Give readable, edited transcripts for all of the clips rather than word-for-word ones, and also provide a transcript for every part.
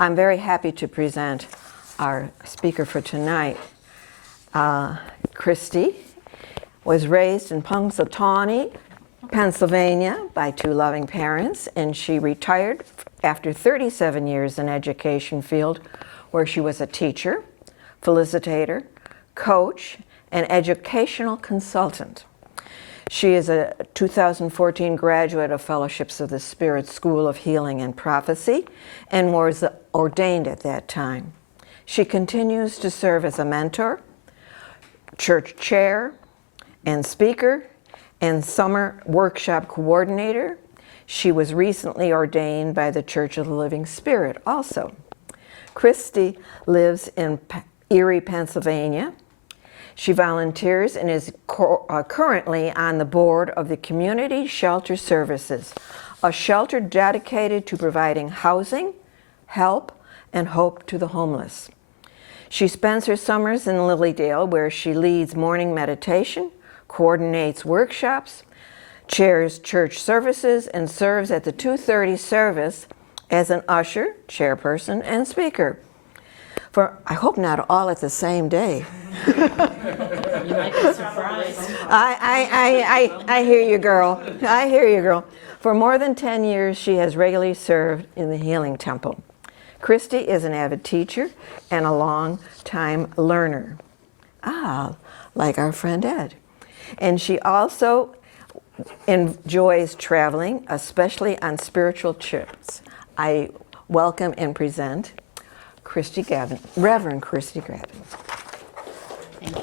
I'm very happy to present our speaker for tonight. Kristy was raised in Punxsutawney, Pennsylvania by two loving parents, and she retired after 37 years in education field where she was a teacher, felicitator, coach, and educational consultant. She is a 2014 graduate of Fellowships of the Spirit School of Healing and Prophecy and was ordained at that time. She continues to serve as a mentor, church chair, and speaker, and summer workshop coordinator. She was recently ordained by the Church of the Living Spirit also. Kristy lives in Erie, Pennsylvania. She volunteers and is currently on the board of the Community Shelter Services, a shelter dedicated to providing housing, help, and hope to the homeless. She spends her summers in Lilydale, where she leads morning meditation, coordinates workshops, chairs church services, and serves at the 2:30 service as an usher, chairperson, and speaker. For I hope not all at the same day. You might be surprised. I hear you, girl. I hear you, girl. For more than 10 years, she has regularly served in the Healing Temple. Kristy is an avid teacher and a long-time learner. Like our friend Ed. And she also enjoys traveling, especially on spiritual trips. I welcome and present Kristy Garvin, Reverend Kristy Garvin. Thank you.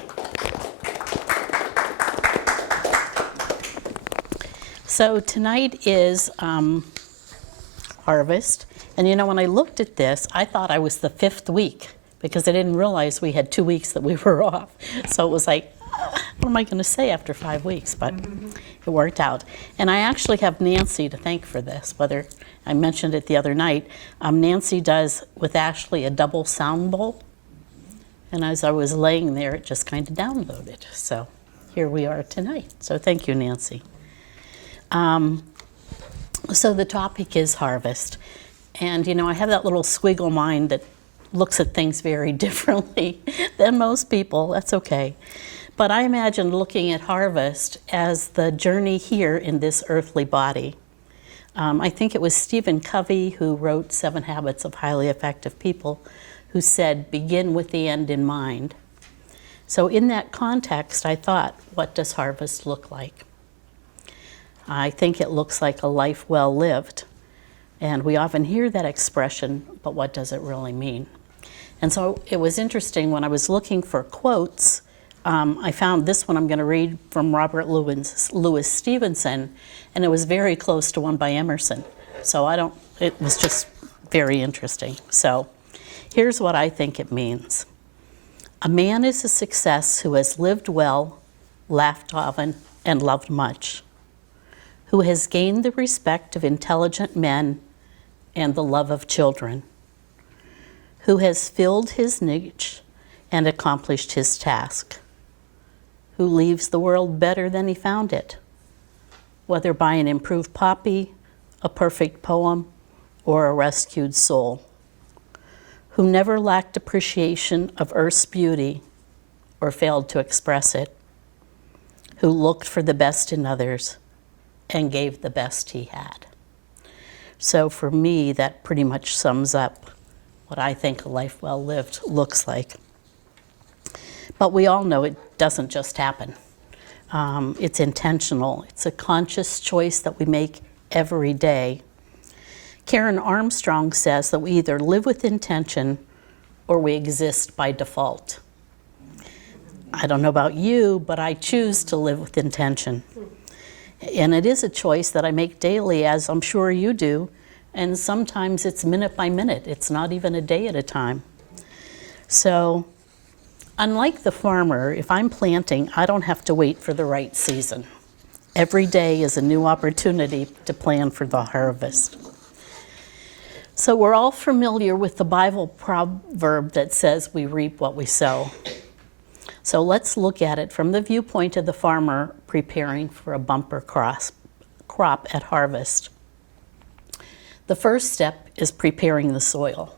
So tonight is harvest. And you know, when I looked at this, I thought I was the 5th week because I didn't realize we had 2 weeks that we were off. So it was like, what am I going to say after 5 weeks? But it worked out. And I actually have Nancy to thank for this, whether I mentioned it the other night. Nancy does with Ashley a double sound bowl. And as I was laying there, it just kind of downloaded. So here we are tonight. So thank you, Nancy. So the topic is harvest. And you know, I have that little squiggle mind that looks at things very differently than most people. That's okay. But I imagine looking at harvest as the journey here in this earthly body. I think it was Stephen Covey who wrote 7 Habits of Highly Effective People, who said, begin with the end in mind. So in that context, I thought, what does harvest look like? I think it looks like a life well lived. And we often hear that expression, but what does it really mean? And so it was interesting when I was looking for quotes, I found this one I'm going to read from Robert Louis Stevenson, and it was very close to one by Emerson. So it was just very interesting. So here's what I think it means. A man is a success who has lived well, laughed often, and loved much, who has gained the respect of intelligent men and the love of children, who has filled his niche and accomplished his task, who leaves the world better than he found it, whether by an improved copy, a perfect poem, or a rescued soul, who never lacked appreciation of earth's beauty or failed to express it, who looked for the best in others and gave the best he had. So for me, that pretty much sums up what I think a life well lived looks like. But we all know it doesn't just happen. It's intentional. It's a conscious choice that we make every day. Karen Armstrong says that we either live with intention or we exist by default. I don't know about you, but I choose to live with intention. And it is a choice that I make daily, as I'm sure you do, and sometimes it's minute by minute. It's not even a day at a time. So, unlike the farmer, if I'm planting, I don't have to wait for the right season. Every day is a new opportunity to plan for the harvest. So we're all familiar with the Bible proverb that says we reap what we sow. So let's look at it from the viewpoint of the farmer preparing for a bumper crop at harvest. The first step is preparing the soil.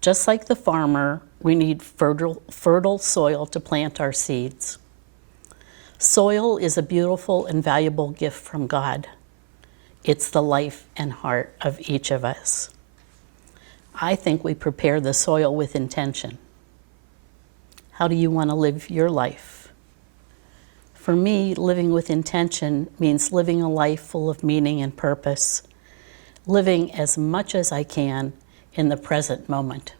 Just like the farmer, we need fertile soil to plant our seeds. Soil is a beautiful and valuable gift from God. It's the life and heart of each of us. I think we prepare the soil with intention. How do you want to live your life? For me, living with intention means living a life full of meaning and purpose, living as much as I can in the present moment,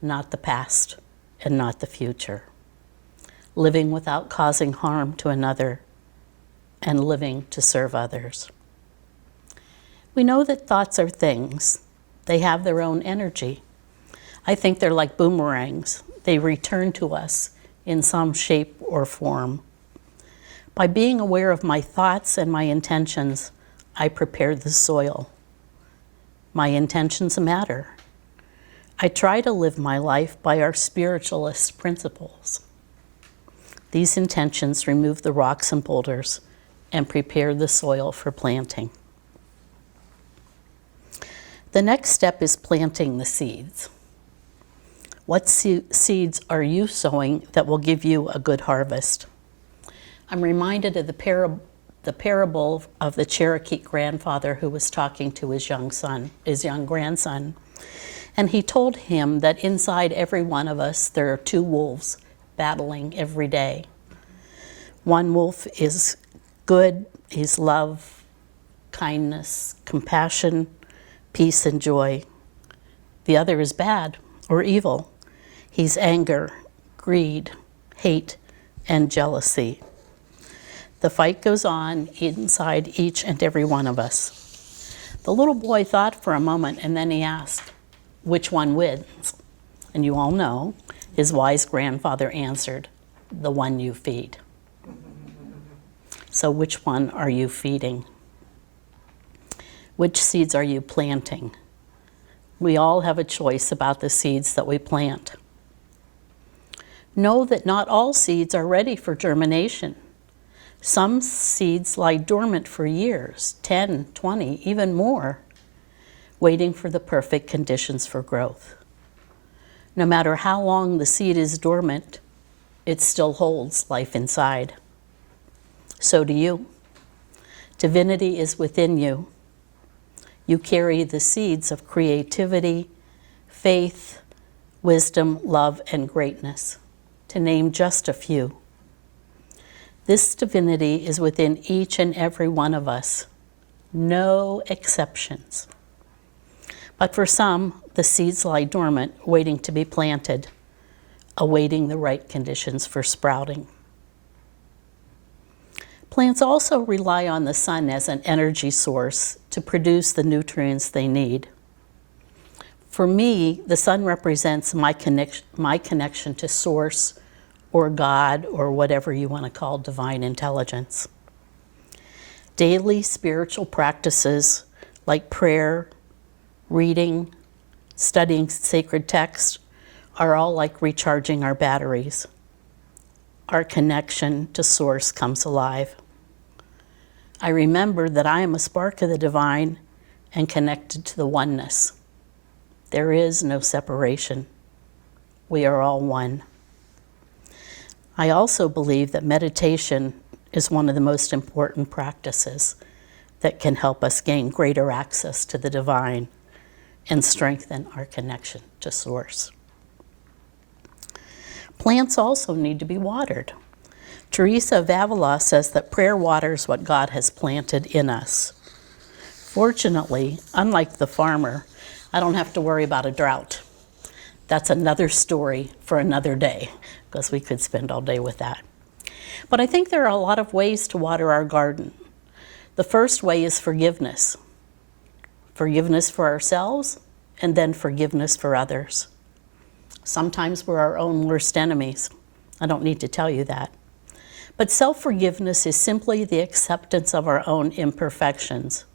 not the past and not the future. Living without causing harm to another, and living to serve others. We know that thoughts are things. They have their own energy. I think they're like boomerangs. They return to us in some shape or form. By being aware of my thoughts and my intentions, I prepare the soil. My intentions matter. I try to live my life by our spiritualist principles. These intentions remove the rocks and boulders and prepare the soil for planting. The next step is planting the seeds. What seeds are you sowing that will give you a good harvest? I'm reminded of the parable of the Cherokee grandfather who was talking to his young grandson. And he told him that inside every one of us, there are two wolves battling every day. One wolf is good, he's love, kindness, compassion, peace, and joy. The other is bad or evil. He's anger, greed, hate, and jealousy. The fight goes on inside each and every one of us. The little boy thought for a moment, and then he asked, which one wins? And you all know, his wise grandfather answered, the one you feed. So which one are you feeding? Which seeds are you planting? We all have a choice about the seeds that we plant. Know that not all seeds are ready for germination. Some seeds lie dormant for years, 10, 20, even more, waiting for the perfect conditions for growth. No matter how long the seed is dormant, it still holds life inside. So do you. Divinity is within you. You carry the seeds of creativity, faith, wisdom, love, and greatness, to name just a few. This divinity is within each and every one of us, no exceptions. But for some, the seeds lie dormant, waiting to be planted, awaiting the right conditions for sprouting. Plants also rely on the sun as an energy source to produce the nutrients they need. For me, the sun represents my connection to Source or God or whatever you want to call divine intelligence. Daily spiritual practices like prayer, reading, studying sacred texts are all like recharging our batteries. Our connection to Source comes alive. I remember that I am a spark of the divine and connected to the oneness. There is no separation. We are all one. I also believe that meditation is one of the most important practices that can help us gain greater access to the divine and strengthen our connection to Source. Plants also need to be watered. Teresa of Avila says that prayer waters what God has planted in us. Fortunately, unlike the farmer, I don't have to worry about a drought. That's another story for another day, because we could spend all day with that. But I think there are a lot of ways to water our garden. The first way is forgiveness. Forgiveness for ourselves, and then forgiveness for others. Sometimes we're our own worst enemies. I don't need to tell you that. But self-forgiveness is simply the acceptance of our own imperfections.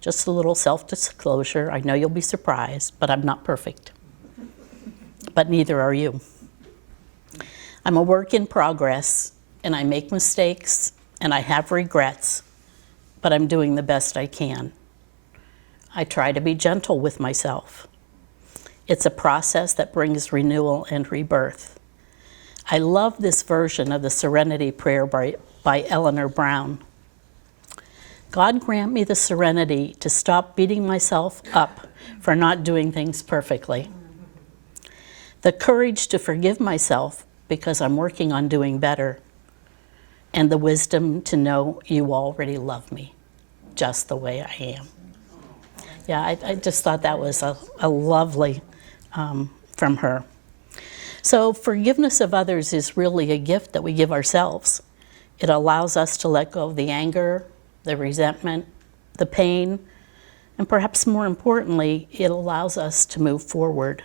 Just a little self-disclosure. I know you'll be surprised, but I'm not perfect. But neither are you. I'm a work in progress, and I make mistakes, and I have regrets, but I'm doing the best I can. I try to be gentle with myself. It's a process that brings renewal and rebirth. I love this version of the Serenity Prayer by Eleanor Brown. God grant me the serenity to stop beating myself up for not doing things perfectly. The courage to forgive myself because I'm working on doing better. And the wisdom to know you already love me just the way I am. Yeah, I just thought that was a lovely from her. So forgiveness of others is really a gift that we give ourselves. It allows us to let go of the anger, the resentment, the pain, and perhaps more importantly, it allows us to move forward.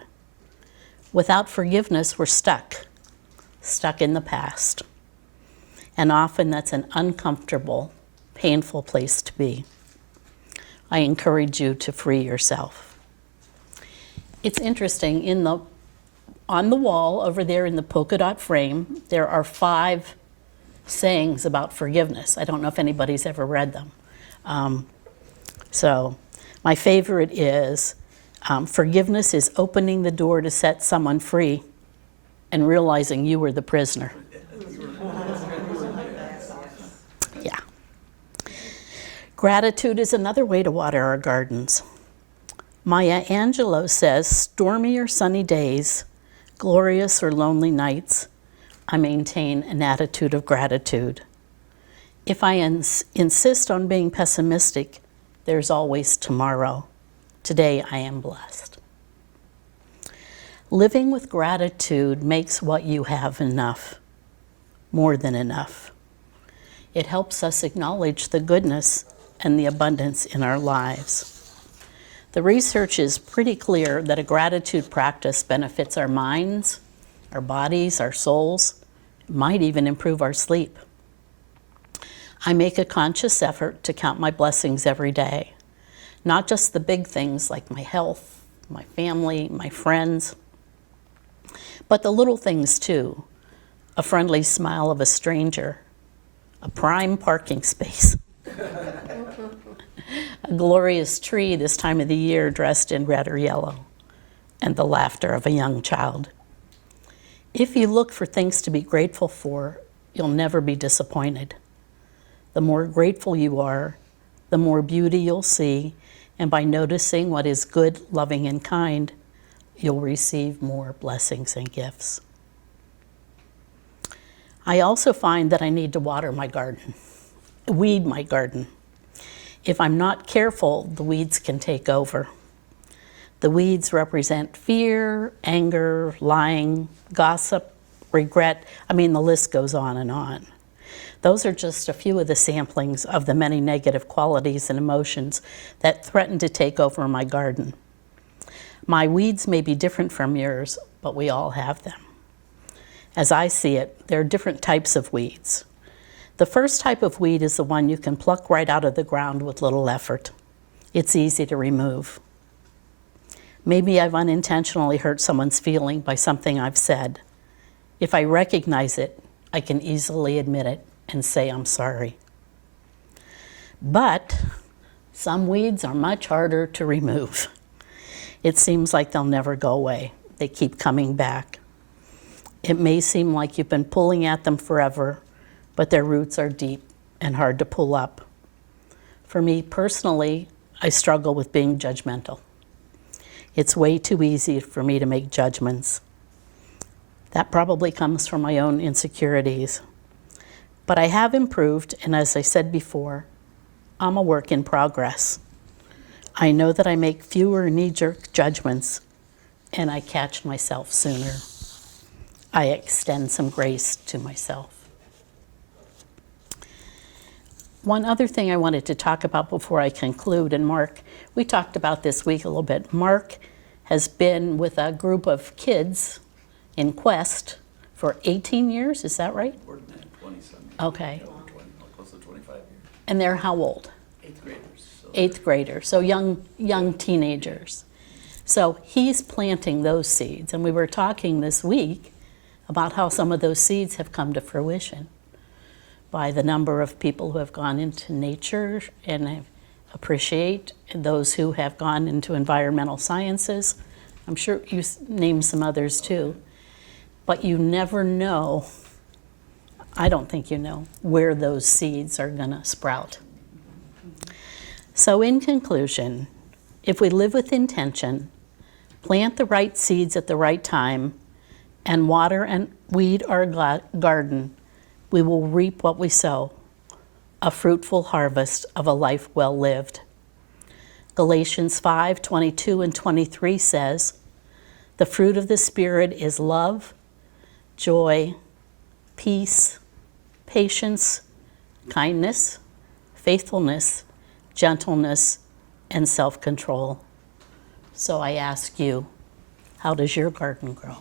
Without forgiveness, we're stuck in the past. And often that's an uncomfortable, painful place to be. I encourage you to free yourself. It's interesting, on the wall over there in the polka dot frame, there are 5 sayings about forgiveness. I don't know if anybody's ever read them. So my favorite is, forgiveness is opening the door to set someone free and realizing you were the prisoner. Yeah. Gratitude is another way to water our gardens. Maya Angelou says, stormy or sunny days, glorious or lonely nights, I maintain an attitude of gratitude. If I insist on being pessimistic, there's always tomorrow. Today I am blessed. Living with gratitude makes what you have enough, more than enough. It helps us acknowledge the goodness and the abundance in our lives. The research is pretty clear that a gratitude practice benefits our minds, our bodies, our souls, might even improve our sleep. I make a conscious effort to count my blessings every day, not just the big things like my health, my family, my friends, but the little things too. A friendly smile of a stranger, a prime parking space, a glorious tree this time of the year dressed in red or yellow, and the laughter of a young child. If you look for things to be grateful for, you'll never be disappointed. The more grateful you are, the more beauty you'll see, and by noticing what is good, loving, and kind, you'll receive more blessings and gifts. I also find that I need to water my garden, weed my garden. If I'm not careful, the weeds can take over. The weeds represent fear, anger, lying, gossip, regret. I mean, the list goes on and on. Those are just a few of the samplings of the many negative qualities and emotions that threaten to take over my garden. My weeds may be different from yours, but we all have them. As I see it, there are different types of weeds. The first type of weed is the one you can pluck right out of the ground with little effort. It's easy to remove. Maybe I've unintentionally hurt someone's feeling by something I've said. If I recognize it, I can easily admit it and say I'm sorry. But some weeds are much harder to remove. It seems like they'll never go away. They keep coming back. It may seem like you've been pulling at them forever, but their roots are deep and hard to pull up. For me personally, I struggle with being judgmental. It's way too easy for me to make judgments. That probably comes from my own insecurities. But I have improved, and as I said before, I'm a work in progress. I know that I make fewer knee-jerk judgments, and I catch myself sooner. I extend some grace to myself. One other thing I wanted to talk about before I conclude, and Mark, we talked about this week a little bit. Mark has been with a group of kids in Quest for 18 years, is that right? More than that, 20-something. Okay. Yeah, over 20, close to 25 years. And they're how old? 8th graders. So 8th graders, so young teenagers. So he's planting those seeds, and we were talking this week about how some of those seeds have come to fruition by the number of people who have gone into nature and appreciate, and those who have gone into environmental sciences. I'm sure you named some others too. But you never know, I don't think you know, where those seeds are going to sprout. So in conclusion, if we live with intention, plant the right seeds at the right time, and water and weed our garden, we will reap what we sow, a fruitful harvest of a life well lived. Galatians 5:22 and 23 says, "The fruit of the Spirit is love, joy, peace, patience, kindness, faithfulness, gentleness, and self-control." So I ask you, how does your garden grow?